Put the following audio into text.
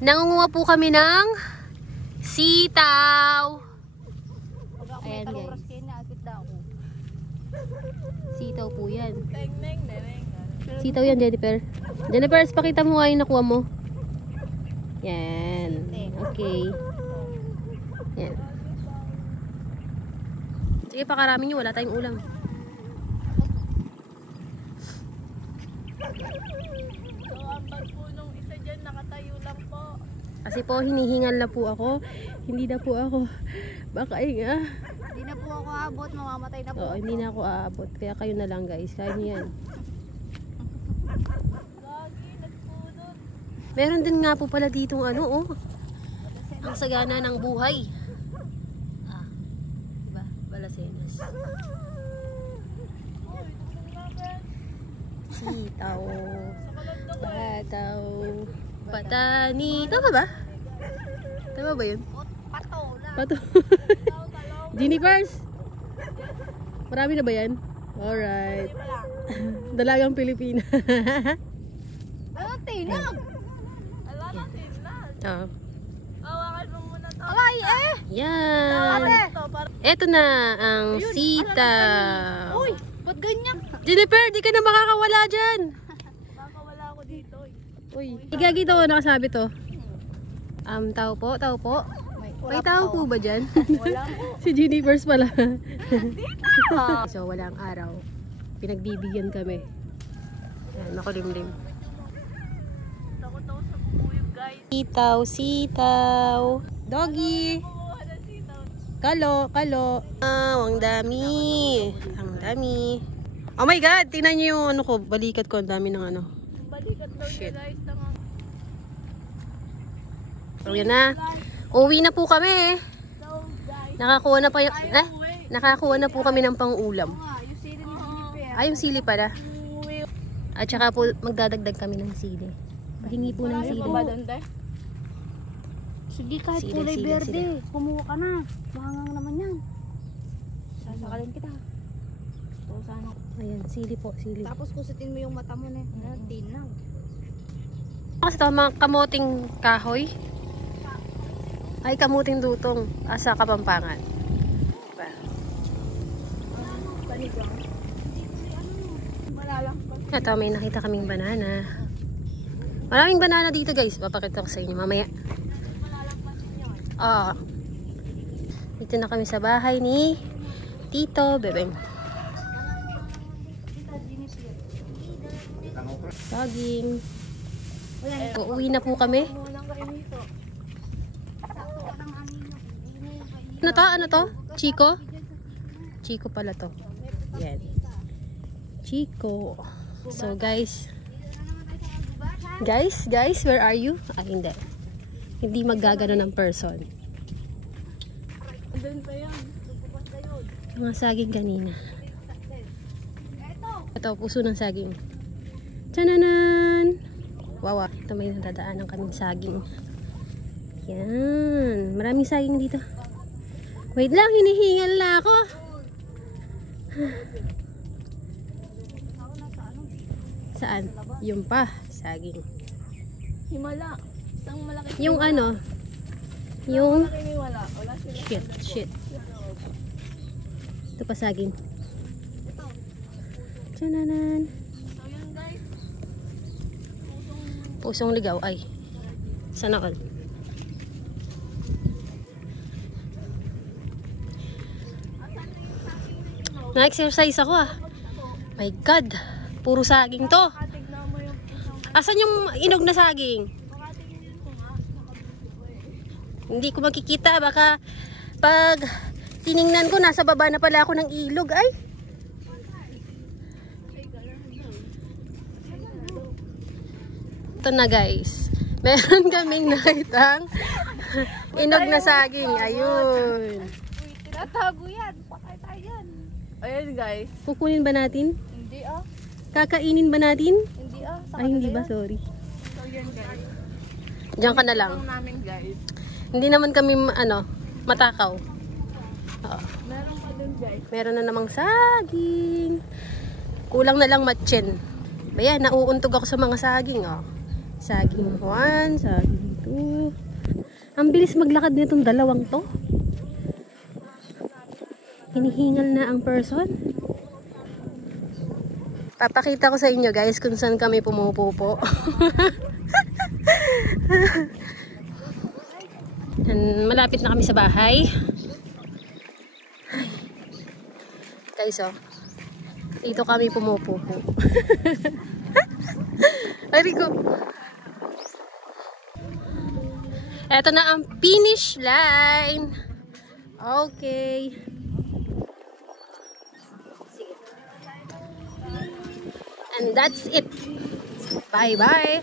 Nangunguha po kami ng sitaw. Ayan guys. Sitaw po yan. Sitaw yan, Jennifer. Jennifer, pakita mo nga yung nakuha mo. Yan. Okay. Yan. Sige, pakarami nyo. Wala tayong ulam. So, ang bag po nung isa dyan, nakatayo lang po. Kasi po, hinihingal na po ako. Hindi na po ako. Baka nga. Hindi na po ako aabot, mamamatay na po. Oo, hindi na ako aabot. Kaya kayo na lang guys. Kaya nyo yan. Meron din nga po pala ditong ano, oh. Ang sagana ng buhay. Ah, diba? Balasenas. Sitaw. Pataw. Patani. Tama ba? Tama ba yun? Pato lang. Pato. Jennifer's. Marami na ba yan? Alright. Dalagang Pilipina. Ano, tinag? Oh. Hawakan mo muna to. Alay, eh! Yan. Eto na ang sitaw. Uy, ba't ganyan? Jennifer, di ka na makakawala dyan. Makakawala ako dito. Uy, igagi to, nakasabi to. Tao po, tao po. May tao po ba dyan? Wala po. Si Jennifer's pala. So, walang araw. Pinagbibigyan kami. Yan, makulimlim. Takot ako sa bubuyog, guys. Sitaw, sitaw. Doggy. Kalo, kalo. Ang dami. Ang dami. Oh my God, tingnan niyo yung ano ko, balikat ko, ang dami ng ano. Balikat daw niya, guys. So, yan na. Uwi na po kami. So, guys. Nakakuha na pa yung, nakakuha na po kami ng pang-ulam. Yung sili ni Jennifer. Ay, yung sili pala. At saka po, magdadagdag kami ng sili. Pahingi po ng sili. Sige, kahit Sili, kulay sili, berde. sili. Kumuha ka na. Mahangang naman yan. Sasakalin kita. Ito sana. Ayan, sili po, sili. Tapos kusutin mo yung mata mo na. Tinaw. Kasi ito, mga kamuting kahoy. Ay, kamuting dutong. Asa Kapampangan. Diba? Ito, may nakita kaming banana. Maraming banana dito guys. Papakita ko sa inyo mamaya. Dito na kami sa bahay ni Tito Bebeng. Saging. Uuwi na po kami. Ano to? Ano to? Chico? Chico pala to. Yan. Chico. So guys. Guys, where are you? Ah, hindi. Hindi maggagano ng person. Mga saging kanina. Ito, puso ng saging. Tananan! Wow, ito may nadadaanan kaming saging. Yan. Maraming saging dito. Wait lang, hinihingal na ako. Saan? Yung pa, saging. Himala. Isang malaki. Yung ano? Yung... Wala. Wala sila. Shit. Ito pa saging. Tananan. So yun, guys. Pusong ligaw. Ay. Sana all. Na-exercise ako ah. My God. Puro saging to. Tignan mo yung isang. Asan yung inog na saging? Makatingin ko nga. Hindi ko makikita. Baka pag tiningnan ko, nasa baba na pala ako ng ilog. Ay. Ito na guys. Meron kaming nakitang inog na saging. Ayun. Tinatago yan. Patay tayo yan. Ayun, guys. Kukunin ba natin? Hindi ah. Kakainin ba natin? Hindi ah. Ay, hindi ba? Sorry. So yun, guys. Diyan ka na lang. Ang namin, guys. Hindi naman kami, matakaw. Oo. Meron pa dun, guys. Meron na namang saging. Kulang na lang matchen. Bayan, nauuntog ako sa mga saging, oh. Saging 1, saging 2. Ang bilis maglakad nitong dalawang to. Hinihingal na ang person. Papakita ko sa inyo guys kung saan kami pumupupo. And malapit na kami sa bahay. Guys, oh. Dito kami pumupupo. Arigo. Ito na ang finish line. Okay. Sige. And that's it. Bye-bye.